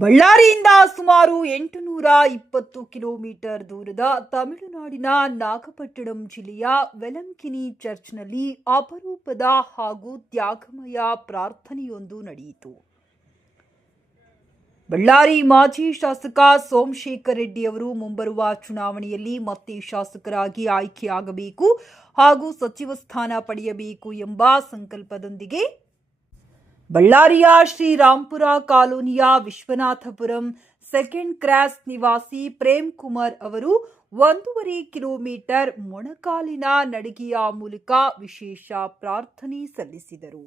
ಬಳ್ಳಾರಿಯಿಂದ ಸುಮಾರು 820 ಕಿಲೋಮೀಟರ್ ದೂರದ ತಮಿಳುನಾಡಿನ ನಾಗಪಟ್ಟಣಂ ಜಿಲ್ಲೆಯ ವೆಲಂಕಿನಿ ಚರ್ಚ್ನಲ್ಲಿ ಅಪರೂಪದ ಹಾಗೂ ತ್ಯಾಗಮಯ ಪ್ರಾರ್ಥನೆಯೊಂದು ನಡೆಯಿತು. ಬಳ್ಳಾರಿ ಮಾಜಿ ಶಾಸಕ ಸೋಮಶೇಖರ್ ರೆಡ್ಡಿ ಅವರು ಮುಂಬರುವ ಚುನಾವಣೆಯಲ್ಲಿ ಮತ್ತೆ ಶಾಸಕರಾಗಿ ಆಯ್ಕೆಯಾಗಬೇಕು ಹಾಗೂ ಸಚಿವ ಸ್ಥಾನ ಪಡೆಯಬೇಕು ಎಂಬ ಸಂಕಲ್ಪದೊಂದಿಗೆ ಬಳ್ಳಾರಿಯ ಶ್ರೀರಾಂಪುರ ಕಾಲೋನಿಯ ವಿಶ್ವನಾಥಪುರಂ ಸೆಕೆಂಡ್ ಕ್ರಾಸ್ ನಿವಾಸಿ ಪ್ರೇಮ್ ಕುಮಾರ್ ಅವರು 1.5 ಕಿಲೋಮೀಟರ್ ಮೊಣಕಾಲಿನ ನಡಿಗೆಯ ಮೂಲಕ ವಿಶೇಷ ಪ್ರಾರ್ಥನೆ ಸಲ್ಲಿಸಿದರು.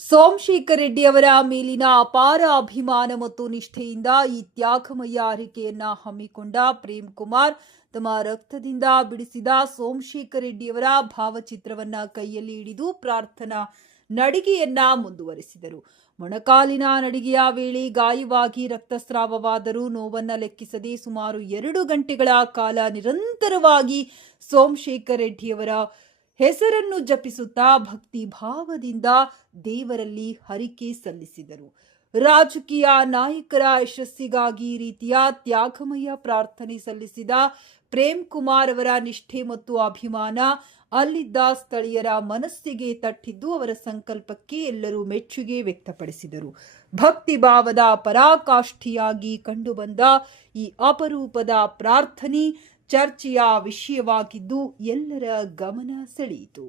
ಸೋಮಶೇಖರ್ ರೆಡ್ಡಿ ಅವರ ಮೇಲಿನ ಅಪಾರ ಅಭಿಮಾನ ಮತ್ತು ನಿಷ್ಠೆಯಿಂದ ಈ ತ್ಯಾಗಮಯ ಅರಿಕೆಯನ್ನ ಹಮ್ಮಿಕೊಂಡ ಪ್ರೇಮ್ ಕುಮಾರ್ ತಮ್ಮ ರಕ್ತದಿಂದ ಬಿಡಿಸಿದ ಸೋಮಶೇಖರ್ ರೆಡ್ಡಿಯವರ ಭಾವಚಿತ್ರವನ್ನ ಕೈಯಲ್ಲಿ ಹಿಡಿದು ಪ್ರಾರ್ಥನಾ ನಡಿಗೆಯನ್ನ ಮುಂದುವರೆಸಿದರು. ಮೊಣಕಾಲಿನ ನಡಿಗೆಯ ವೇಳೆ ಗಾಯವಾಗಿ ರಕ್ತಸ್ರಾವವಾದರೂ ನೋವನ್ನ ಲೆಕ್ಕಿಸದೆ ಸುಮಾರು 2 ಗಂಟೆಗಳ ಕಾಲ ನಿರಂತರವಾಗಿ ಸೋಮಶೇಖರ್ ರೆಡ್ಡಿಯವರ ಹೆಸರನ್ನು ಜಪಿಸುತ್ತಾ ಭಕ್ತಿ ಭಾವದಿಂದ ದೇವರಲ್ಲಿ ಹರಿಕೆ ಸಲ್ಲಿಸಿದರು. ರಾಜಕೀಯ ನಾಯಕರ ಯಶಸ್ಸಿಗಾಗಿ ಈ ರೀತಿಯ ತ್ಯಾಗಮಯ ಪ್ರಾರ್ಥನೆ ಸಲ್ಲಿಸಿದ ಪ್ರೇಮ್ ಕುಮಾರ್ ಅವರ ನಿಷ್ಠೆ ಮತ್ತು ಅಭಿಮಾನ ಅಲ್ಲಿದ್ದ ಸ್ಥಳೀಯರ ಮನಸ್ಸಿಗೆ ತಟ್ಟಿದ್ದು ಅವರ ಸಂಕಲ್ಪಕ್ಕೆ ಎಲ್ಲರೂ ಮೆಚ್ಚುಗೆ ವ್ಯಕ್ತಪಡಿಸಿದರು. ಭಕ್ತಿ ಭಾವದ ಪರಾಕಾಷ್ಠೆಯಾಗಿ ಕಂಡುಬಂದ ಈ ಅಪರೂಪದ ಪ್ರಾರ್ಥನೆ ಚರ್ಚೆಯ ವಿಷಯವಾಗಿದ್ದು ಎಲ್ಲರ ಗಮನ ಸೆಳೆಯಿತು.